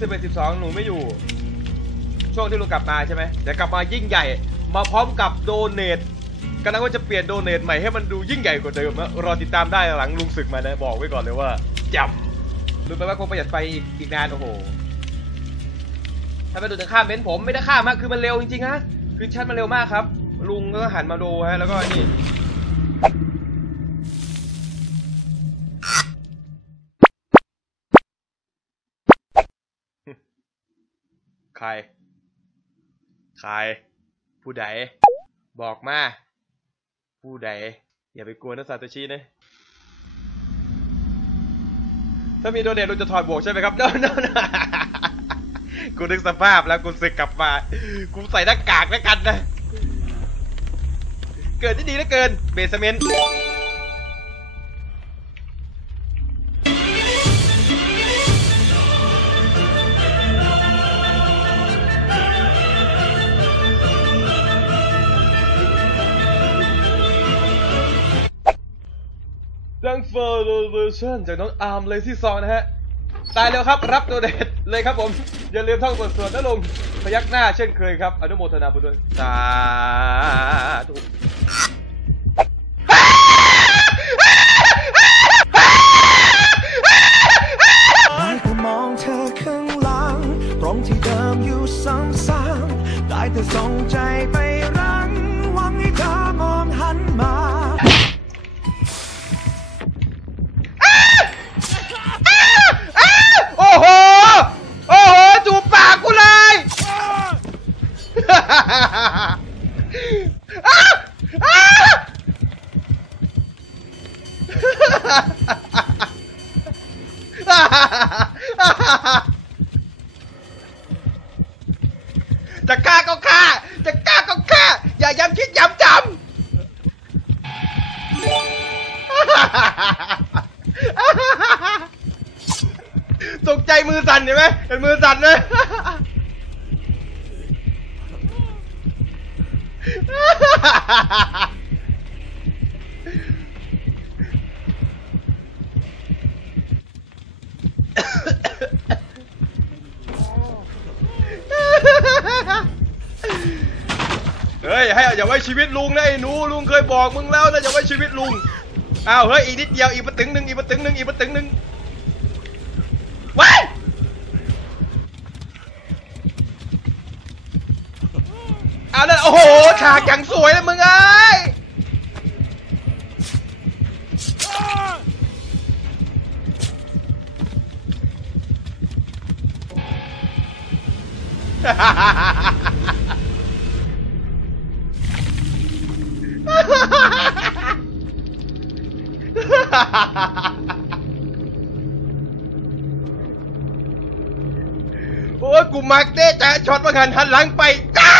สิบเอ็ดสิบสองหนูไม่อยู่ ช่วงที่ลุงกลับมาใช่ไหมแต่กลับมายิ่งใหญ่ มาพร้อมกับโดเนทกำลังว่าจะเปลี่ยนโดเนทใหม่ให้มันดูยิ่งใหญ่กว่าเดิมนะรอติดตามได้หลังลุงศึกมานะบอกไว้ก่อนเลยว่าจำรู้ไหมว่าคงประหยัดไฟอีกอีกนานโอ้โหถ้าไปดูถึงข้ามเม้นผมไม่ได้ข้ามฮะคือมันเร็วจริงๆฮะคือชัดมันเร็วมากครับ ลุงก็หันมาดูฮะแล้วก็นี่ ใคร ใคร ผู้ใด บอกมา ผู้ใด อย่าไปกลัวนะซาโตชินะ ถ้ามีโดเนทลุงจะถอดบวกใช่ไหมครับโดนกูนึกสภาพแล้วกูสึกกลับมา กูใส่หน้ากากแล้วกันนะ เกิดที่ดีเหลือเกิน เบสเมนต์ ดังเฟอร์เวอร์ชันจากน้องอาร์มเลยที่ซองนะฮะ ตายเร็วครับ รับโดเนทเลยครับผม อย่าลืมท่องบทสวดนะลุงพยักหน้าเช่นเคยครับ อนุโมทนาบุญด้วยสาธุได้แต่มองเธอข้างหลังตรงที่เดิมอยู่ซ้ำๆได้แต่ส่งใจไปรังหวังให้เธอมองหันมา จะฆ่าก็ฆ่า จะฆ่าก็ฆ่า อย่าย้ำคิดย้ำจำตกใจมือสั่นเห็นไหมเห็นมือสั่นเลย เฮ้ยให้อย่าไว้ชีวิตลุงนะไอ้หนูลุงเคยบอกมึงแล้วนะอย่าไว้ชีวิตลุงอ้าวเฮ้ยอีกนิดเดียวอีกปะตึงหนึ่งอีกปะตึงหนึ่งอีกปะตึงหนึ่งว้ายเอาแล้วโอ้โหฉากอย่างสวยเลยมึงเอ้ยโอ้ย กูมักเด้จะช็อตมาหันหันหลังไปจ้า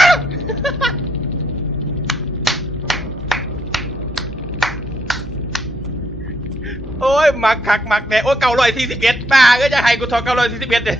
โอ้ยมักคักมักแน่โอ้ยเก่าร้อยสี่สิบเอ็ดป้าก็จะให้กูทอเก่าร้อยสี่สิบเอ็ดเนี่ย